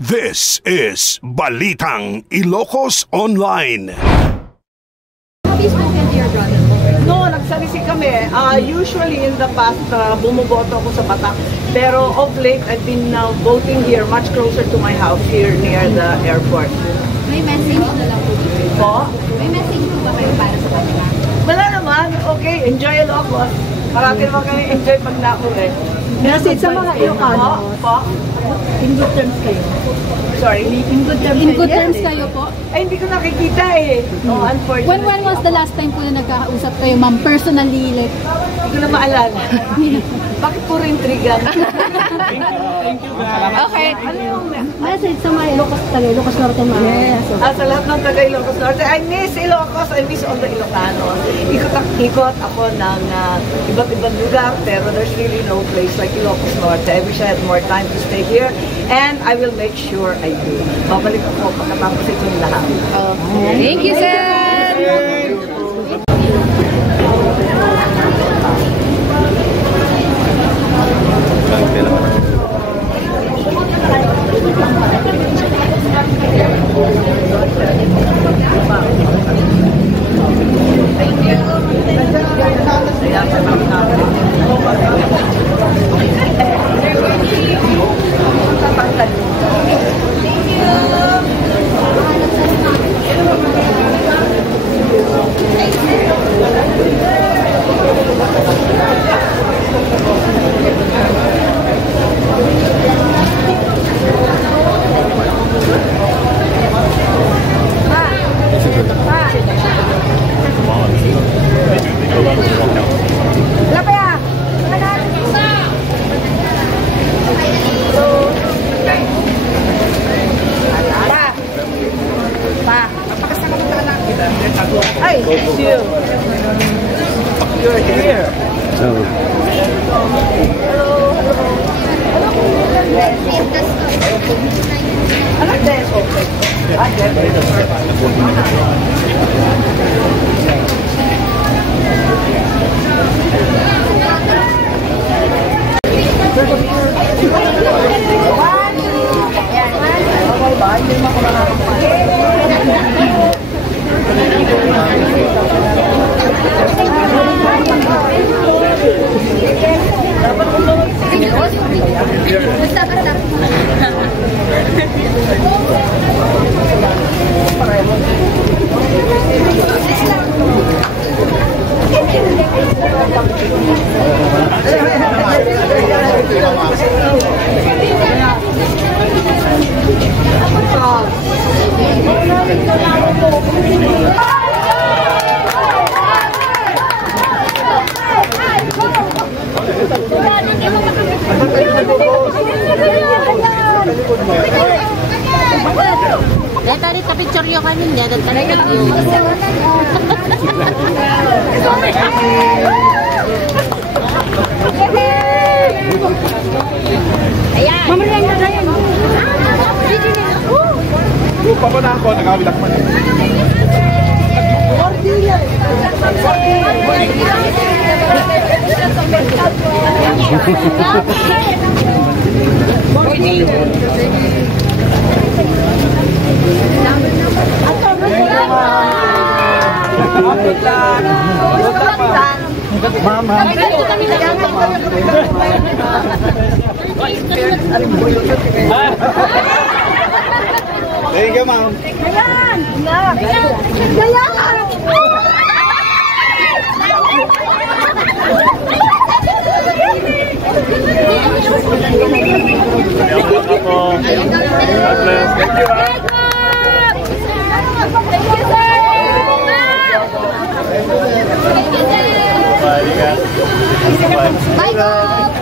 This is Balitang Ilocos Online. Have you spoken to your brother? No, nagsalisi kami. Usually in the past, bumuboto ako sa Batak. Pero of late, I've been voting here, much closer to my house, here near the airport. May message na lang Po? po. May message po ba kayo para sa kanila? Wala naman. Okay, enjoy Ilocos. Marami naman kami enjoy pag na-uwi. Message sa mga Ilocano. Po? In good terms kayo. Sorry? In good terms, In good terms kayo po? Ay, hindi ko nakikita eh. Oh, unfortunately. When was the last time po na nagkakausap kayo, ma'am? Personally, like... Hindi ko na maalala. Bakit puro intrigan? Okay. Ano yung Message sa mga Ilocos taga Ilocos Norte, ma'am. Yes. sa lahat ng taga Ilocos Norte, I miss Ilocos, I miss all the Ilocanos. Ikot ako ng iba't ibang lugar, pero there's really no place like Ilocos Norte. I wish I had more time to stay here, and I will make sure I do. Babalik ako pagkatapos itong lahat. Thank you, sir! Hi, it's you. You're here. Oh. I like that. Dahil tayo picture yung kanin niya, dahil tayo ayan! Mamarihan na yan! Lupa ko na ako, nakabilak man. Mama. Thank you, ma'am. Bye, guys.